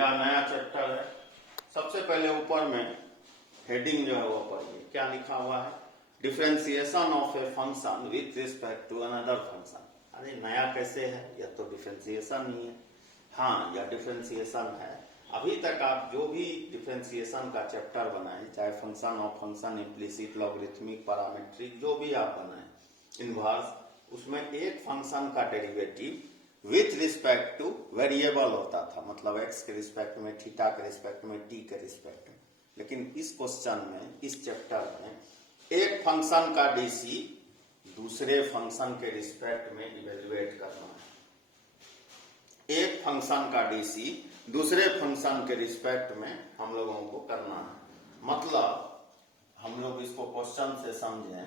यह नया चैप्टर है। सबसे पहले ऊपर में हेडिंग जो है वो पढ़िए, क्या लिखा हुआ है, differentiation of a function with respect to another function. अरे नया कैसे है, यह तो डिफरेंशिएशन ही है। हाँ, यह डिफरेंशिएशन है। अभी तक आप जो भी डिफरेंशिएशन का चैप्टर बनाए, चाहे function of function, implicit, logarithmic, parametric, जो भी आप बनाए, इनवर्स, उसमें एक फंक्शन का derivative with respect two variable होता था, मतलब एक्स के रिस्पेक्ट में, थीटा के रिस्पेक्ट में, टी के रिस्पेक्ट में। लेकिन इस क्वेश्चन में, इस चैप्टर में एक फंक्शन का डीसी दूसरे फंक्शन के रिस्पेक्ट में इवेल्युएट करना है। एक फंक्शन का डीसी दूसरे फंक्शन के रिस्पेक्ट में हम लोगों को करना है। मतलब हम लोग इसको क्वेश्चन से समझें,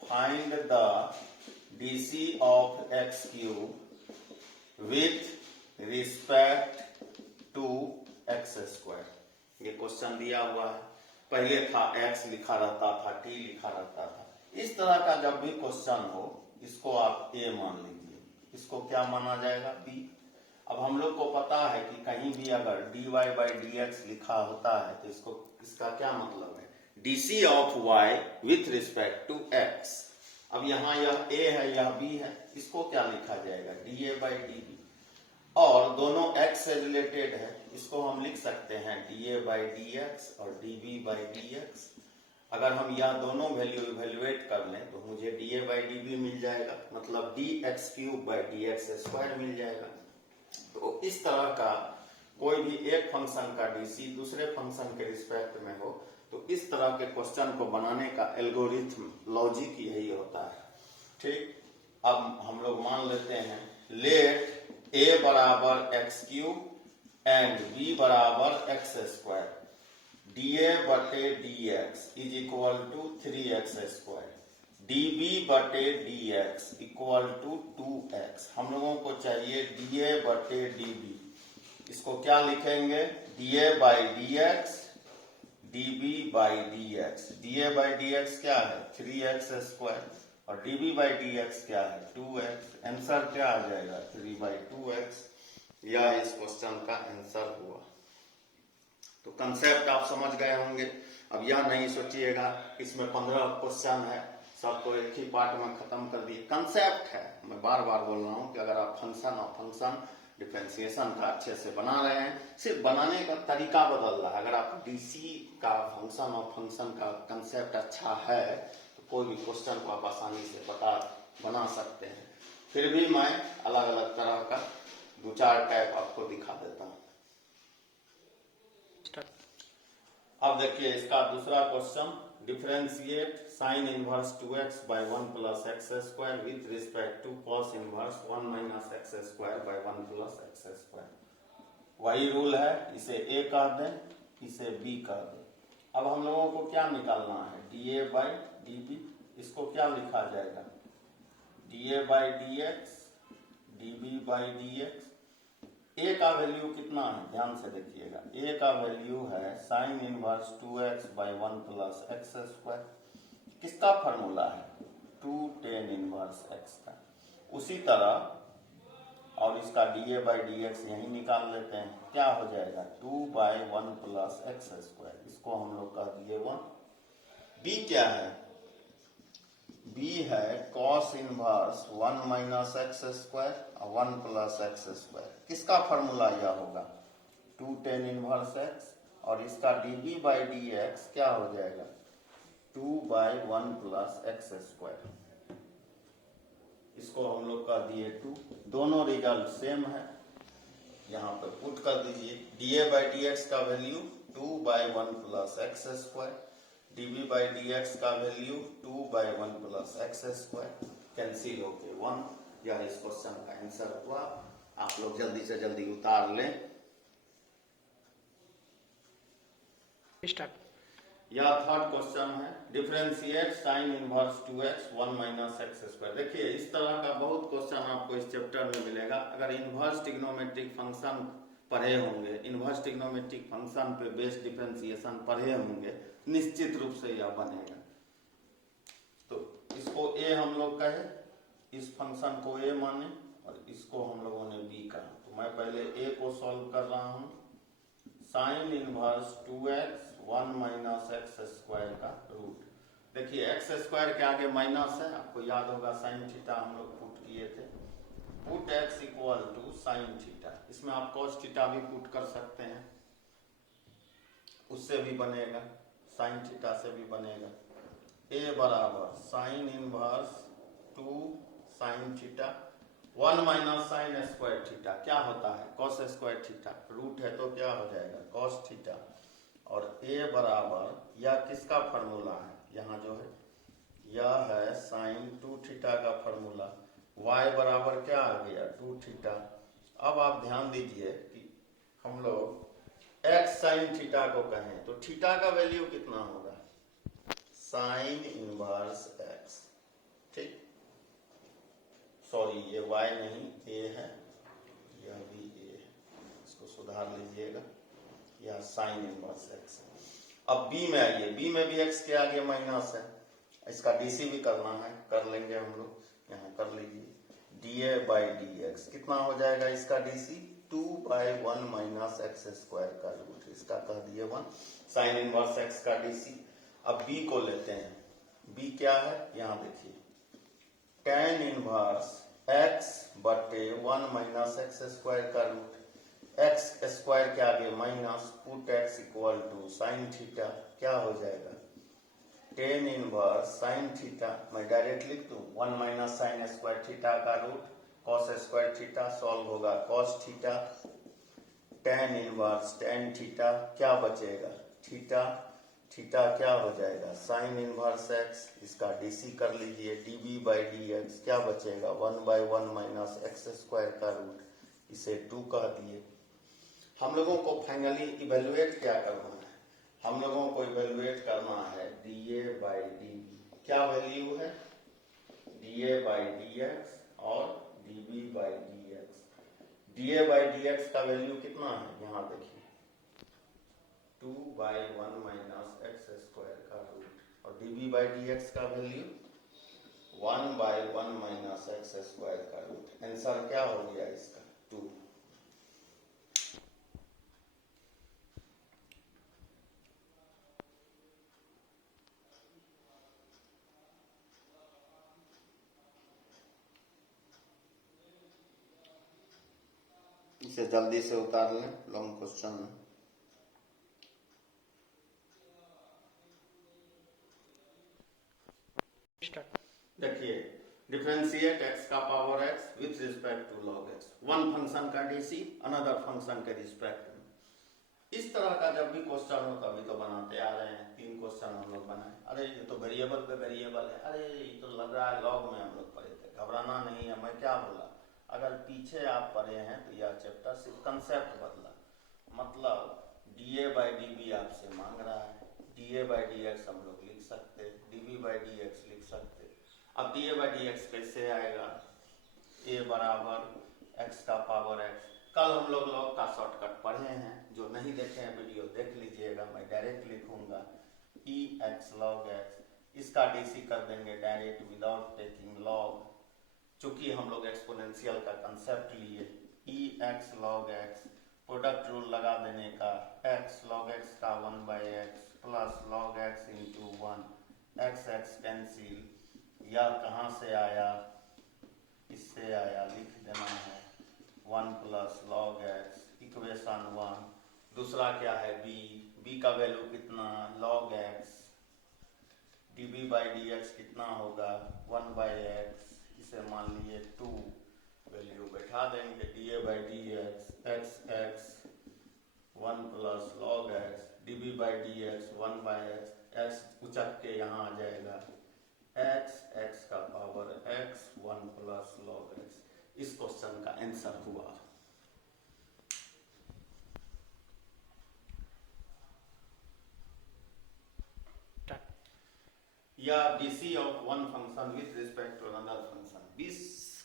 find the DC of x cube with respect to x square. ये क्वेश्चन दिया हुआ है। पहले था एक्स लिखा रहता था, टी लिखा रहता था। इस तरह का जब भी क्वेश्चन हो, इसको आप ए मान लीजिए, इसको क्या माना जाएगा, बी। अब हम लोग को पता है कि कहीं भी अगर dy बाई डी एक्स लिखा होता है तो इसको, इसका क्या मतलब है, DC of y with respect to x। अब यहाँ यह a है, यह b है, इसको क्या लिखा जाएगा, dA बाई dB। और दोनों x से रिलेटेड है, इसको हम लिख सकते हैं dA बाई dx और dB बाई dx। अगर हम यह दोनों वैल्यू इवेल्युएट कर लें तो मुझे dA बाई dB मिल जाएगा, मतलब dx cube by dx square मिल जाएगा। तो इस तरह का कोई भी एक फंक्शन का डीसी दूसरे फंक्शन के रिस्पेक्ट में हो, तो इस तरह के क्वेश्चन को बनाने का एल्गोरिथम, लॉजिक यही होता है। ठीक, अब हम लोग मान लेते हैं, लेट a बराबर एक्स क्यूब एंड b बराबर एक्स स्क्वायर, dA बटे dx is equal to 3x square, dB बटे dx इक्वल टू 2x। हम लोगों को चाहिए dA बटे dB। इसको क्या लिखेंगे, dA by dx, dB by dx। dA by dx क्या है, 3x स्क्वायर, और dB बाई dx क्या है, 2x। आंसर क्या आ जाएगा, 3 बाई 2x। यह इस क्वेश्चन का आंसर हुआ। तो कंसेप्ट आप समझ गए होंगे। अब यह नहीं सोचिएगा इसमें 15 क्वेश्चन है, सबको एक ही पार्ट में खत्म कर दिए। कंसेप्ट है, मैं बार बार बोल रहा हूं कि अगर आप फंक्शन और फंक्शन डिफरेंशिएशन का अच्छे से बना रहे हैं, सिर्फ बनाने का तरीका बदल रहा है। अगर आप डीसी का फंक्शन और फंक्शन का कंसेप्ट अच्छा है तो कोई भी क्वेश्चन को आप आसानी से बना सकते हैं। फिर भी मैं अलग अलग तरह का 2-4 टाइप आपको दिखा देता हूं। अब देखिए इसका दूसरा question, differentiate sine inverse 2x by 1 plus x square with respect to cos inverse 1 minus x square by 1 plus x square. वही रूल है, इसे a कर दें, इसे b कर दें। अब हम लोगों को क्या निकालना है, dA बाई dB। इसको क्या लिखा जाएगा, dA by dx, dB by dx। a का वैल्यू कितना है, ध्यान से देखिएगा, a का वैल्यू है sign inverse 2x by 1 plus x square. किसका फॉर्मूला है, 2 tan इनवर्स x का। उसी तरह और इसका dA बाई dx यही निकाल लेते हैं, क्या हो जाएगा, 2 बाई 1 प्लस एक्स स्क्वायर। इसको हम लोग कह दिए 1। b क्या है, b है cos inverse 1 minus x square और 1 प्लस एक्स स्क्वायर। किसका फॉर्मूला यह होगा, 2 tan इनवर्स x, और इसका dB बाई dx क्या हो जाएगा, 2 बाई 1 प्लस एक्स स्क्वायर। इसको हम लोग का दिए 2। दोनों रिजल्ट सेम है, यहाँ पे पुट कर दीजिए। dA बाई dx का value 2 by 1 plus x square, dB by dx का value 2 by 1 plus x square, cancel होके 1। यह इस क्वेश्चन का आंसर हुआ। आप लोग जल्दी से जल्दी उतार लें। यह थर्ड क्वेश्चन है, differentiate sine inverse 2x 1 minus x square. देखिए इस तरह का बहुत क्वेश्चन आपको इस चैप्टर में मिलेगा। अगर इनवर्स ट्रिग्नोमेट्रिक फंक्शन पढ़े होंगे, इनवर्स ट्रिग्नोमेट्रिक फंक्शन पे बेस्ड डिफरेंशिएशन पढ़े होंगे, निश्चित रूप से यह बनेगा। तो इसको a हम लोग कहे, इस फंक्शन को a माने और इसको हम लोगों ने b कहा। तो मैं पहले a को सॉल्व कर रहा sign inverse 2x 1 minus x square का रूट। देखिए एक्स स्क्वायर के आगे माइनस है, आपको याद होगा साइन थीटा हम लोग पुट किए थे। Put x equal to sine theta, इसमें आप कॉस थीटा भी पुट कर सकते हैं, उससे भी बनेगा, साइन थीटा से भी बनेगा। a बराबर sine inverse 2 sine theta 1 minus sine square theta, क्या होता है कॉस स्क्वायर थीटा, रूट है तो क्या हो जाएगा कॉस थीटा। और a बराबर यह किसका फॉर्मूला है, यहाँ जो है यह है साइन 2 थीटा का फॉर्मूला, y बराबर क्या आ गया 2 थीटा। अब आप ध्यान दीजिए कि हम लोग x साइन थीटा को कहें तो थीटा का वैल्यू कितना होगा साइन इनवर्स x, ठीक, सॉरी ये y नहीं a है, यह भी a है, इसको सुधार लीजिएगा, यह साइन इनवर्स x। अब b में आइए, b में भी x के आगे माइनस है, इसका dc भी करना है, कर लेंगे हम लोग, यहाँ कर लीजिए dA बाई dx कितना हो जाएगा इसका dc 2 by 1 minus x square का रूट, इसका कह दिए 1 साइन इनवर्स x का dc। अब b को लेते हैं, b क्या है यहाँ देखिए tan इनवर्स x बटे 1 माइनस एक्स स्क्वायर का रूट, एक्स स्क्वायर के आगे minus put x equal to sine theta, क्या हो जाएगा tan इनवर्स साइन थीटा, मैं डायरेक्ट लिख दूं 1 माइनस साइन स्क्वायर थीटा का root cos square theta, solve होगा cos theta, tan inverse tan theta, क्या बचेगा थीटा, थीटा क्या हो जाएगा साइन इनवर्स x, इसका dc कर लीजिए dB बाई dx, क्या बचेगा 1 बाई 1 माइनस एक्स स्क्वायर का रूट, इसे 2 कह दिए। हम लोगों को फाइनली इवेलुएट क्या करना है, हम लोगों को इवेलुएट करना है dA बाई dB, क्या वैल्यू है dA बाई dx और dB by dx। dA by dx का वैल्यू कितना है यहाँ देखिए 2 बाई 1 माइनस एक्स स्क्वायर का रूट, और dB बाई dx का value 1 by 1 minus x square का रूट, आंसर क्या हो गया इसका 2। इसे जल्दी से उतार लें, लॉन्ग क्वेश्चन है। देखिए डिफरेंशिएट x का power x with respect to log x, one function का dc अनदर फंक्शन के रिस्पेक्ट में। इस तरह का जब भी क्वेश्चन हो तभी तो बनाते आ रहे हैं, 3 क्वेश्चन हम लोग बनाए, अरे ये तो वेरिएबल पे वेरिएबल है, अरे ये तो लग रहा है लॉग में हम लोग पढ़े थे, घबराना नहीं है, मैं क्या बोला अगर पीछे आप पढ़े हैं तो यह चैप्टर सिर्फ कंसेप्ट बदला, मतलब dA बाई dB आपसे मांग रहा है, dA बाई dx हम लोग लिख सकते, dB बाई dx लिख सकते। अब dA बाई dx कैसे आएगा, a बराबर x का पावर x, कल हम लोग लॉग का शॉर्टकट पढ़े हैं, जो नहीं देखे हैं वीडियो देख लीजिएगा, मैं डायरेक्ट लिखूंगा e x log x, इसका dc कर देंगे डायरेक्ट विदाउट टेकिंग लॉग, चूंकि हम लोग एक्सपोनेंशियल का कंसेप्ट लिए, e x log x, product rule लगा देने का x log x का 1 by x plus log x into 1, x x cancel, यह कहाँ से आया इससे आया, लिख देना है 1 प्लस log x इक्वेशन 1। दूसरा क्या है b का वैल्यू कितना log x, dB by dx कितना होगा 1 बाई एक्स, इसे मान लिए 2, वैल्यू बैठा देंगे dA by dx x x 1 plus log x, dB by dx 1 by x उचक के यहाँ आ जाएगा x का power x 1 plus log x, इस क्वेश्चन का आंसर हुआ। या DC of one function with respect to another function, 20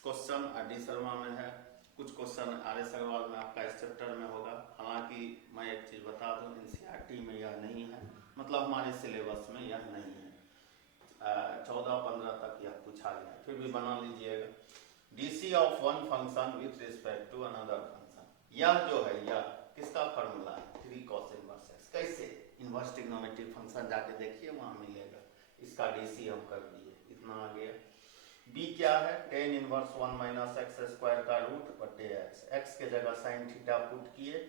question D Sharma में है, कुछ क्वेश्चन आर एस अग्रवाल में आपका इस चैप्टर में होगा। हालांकि मैं एक चीज बता दूं, NCERT में यह नहीं है, मतलब हमारे सिलेबस में यह नहीं है, 14-15 तक यह पूछा गया, फिर भी बना लीजिएगा। DC of one function with respect to another function, यह जो है यह किसका फॉर्मूला है 3 cos इनवर्स x। कैसे? इनवर्स ट्रिग्नोमेट्रिक फंक्शन जाके देखिए, वहां मिलेगा। इसका डीसी हम कर दिए, इतना आ गया। b क्या है? tan inverse 1 minus x square का रूट बटे x। x के जगह साइन थीटा पुट किए,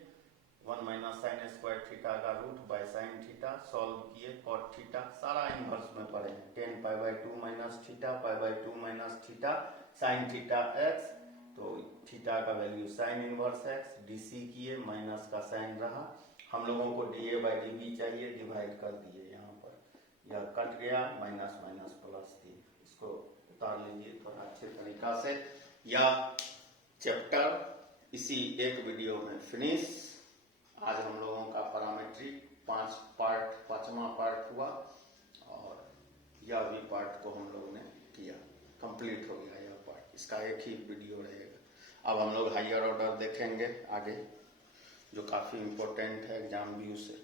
1 माइनस साइन स्क्वायर थीटा का root by sine theta, solve किए कॉट थीटा, सारा इनवर्स में पड़े हैं। 10 pi by 2 minus theta, pi by 2 minus theta, sine theta x, तो थीटा का value sine inverse x, DC किए, माइनस का साइन रहा। हम लोगों को डीए बाई डीबी चाहिए, डिवाइड कर दिए यहाँ पर, यह कट गया, माइनस माइनस प्लस 3। इसको उतार लीजिए थोड़ा अच्छे तरीका से। यह चैप्टर इसी एक वीडियो में फिनिश। आज हम लोगों का पैरामेट्रिक 5वां पार्ट हुआ, और यह भी पार्ट को हम लोगों ने किया, कंप्लीट हो गया यह पार्ट। इसका एक ही वीडियो रहेगा। अब हम लोग हायर ऑर्डर देखेंगे आगे, जो काफ़ी इम्पोर्टेंट है एग्जाम व्यू से।